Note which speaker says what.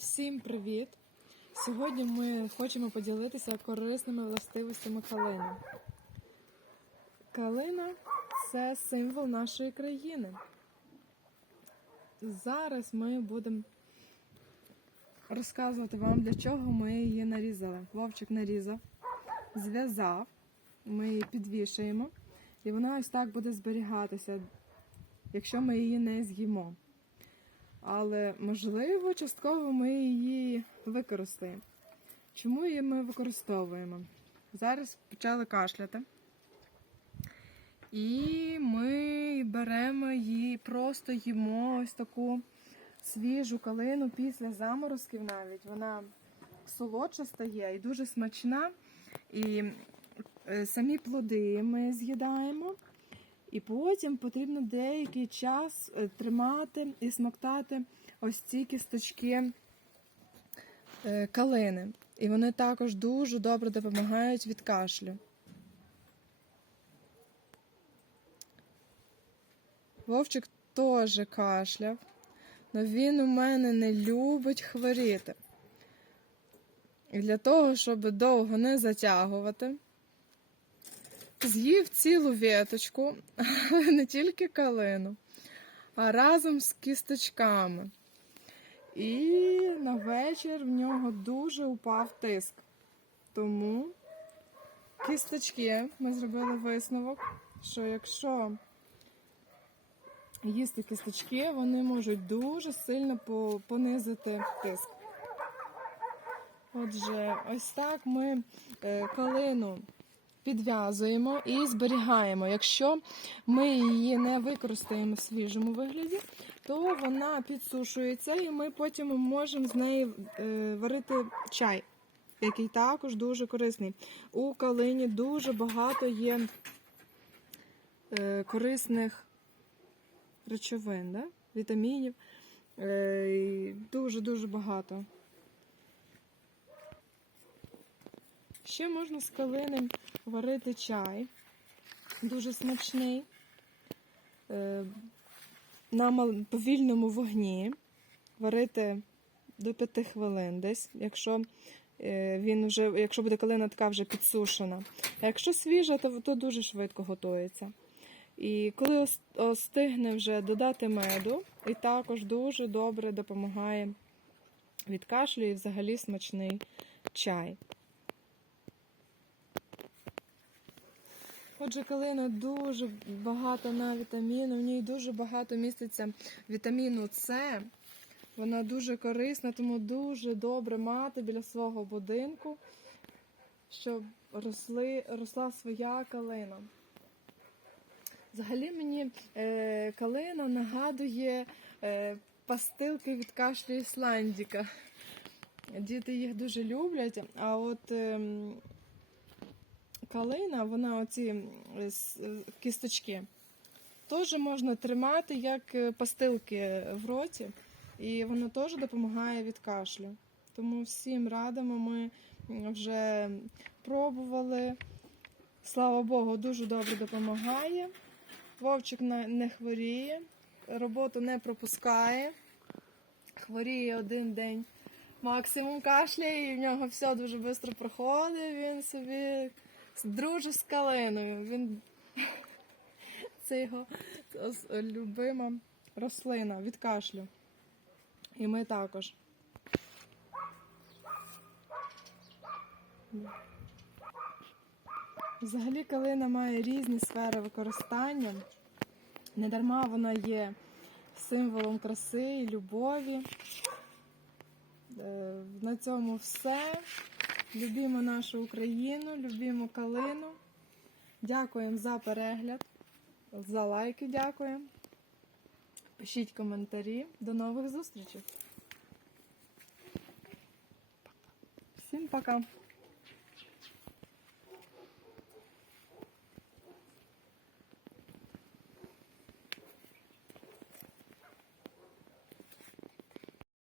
Speaker 1: Всім привіт! Сьогодні ми хочемо поділитися корисними властивостями калини. Калина це символ нашої країни. Зараз ми будемо розказувати вам, для чого ми її нарізали. Вовчик нарізав, зв'язав, ми її підвішуємо, і вона ось так буде зберігатися, якщо ми її не з'їмо. Але можливо, частково ми її використаємо. Чому її ми використовуємо? Зараз почали кашляти. І ми беремо її, просто їмо ось таку свіжу калину після заморозків навіть. Вона солодша стає і дуже смачна. І е, самі плоди ми з'їдаємо. І потім потрібно деякий час е, тримати і смоктати ось ці кісточки е, калини. І вони також дуже добре допомагають від кашлю. Вовчик теж кашляв, але він у мене не любить хворіти. І для того, щоб довго не затягувати, з'їв цілу веточку, але не тільки калину, а разом з кісточками. І на вечір в нього дуже упав тиск. Тому кісточки ми зробили висновок, що якщо їсти кісточки, вони можуть дуже сильно понизити тиск. Отже, ось так ми е, калину підв'язуємо і зберігаємо. Якщо ми її не використаємо в свіжому вигляді, то вона підсушується, і ми потім можемо з неї е, варити чай, який також дуже корисний. У калині дуже багато є е, корисних речовин, да? вітамінів. Е, Дуже-дуже багато. Ще можна з калини варити чай, дуже смачний, е, на повільному вогні, варити до 5 хвилин десь, якщо е, він вже, якщо буде калина така вже підсушена. А якщо свіжа, то, то дуже швидко готується. І коли ос- остигне вже додати меду, і також дуже добре допомагає від кашлю і взагалі смачний чай. Отже, калина дуже багата на вітаміну, в ній дуже багато міститься вітаміну С. Вона дуже корисна, тому дуже добре мати біля свого будинку, щоб росли, росла своя калина. Взагалі мені е, калина нагадує е, пастилки від кашлю Ісландіка. Діти їх дуже люблять, а от ем, калина, вона оці кісточки, теж можна тримати як е, пастилки в роті, і воно теж допомагає від кашлю. Тому всім радимо, ми вже пробували. Слава Богу, дуже добре допомагає. Вовчик не хворіє, роботу не пропускає. Хворіє один день. Максимум кашляє, і в нього все дуже швидко проходить. Він собі дружить з калиною. Він... Це його любима рослина від кашлю. І ми також. Взагалі калина має різні сфери використання. Недарма вона є символом краси і любові. Е, На цьому все. Любімо нашу Україну, любімо калину. Дякуємо за перегляд, за лайки дякуємо. Пишіть коментарі. До нових зустрічей. Всім пока!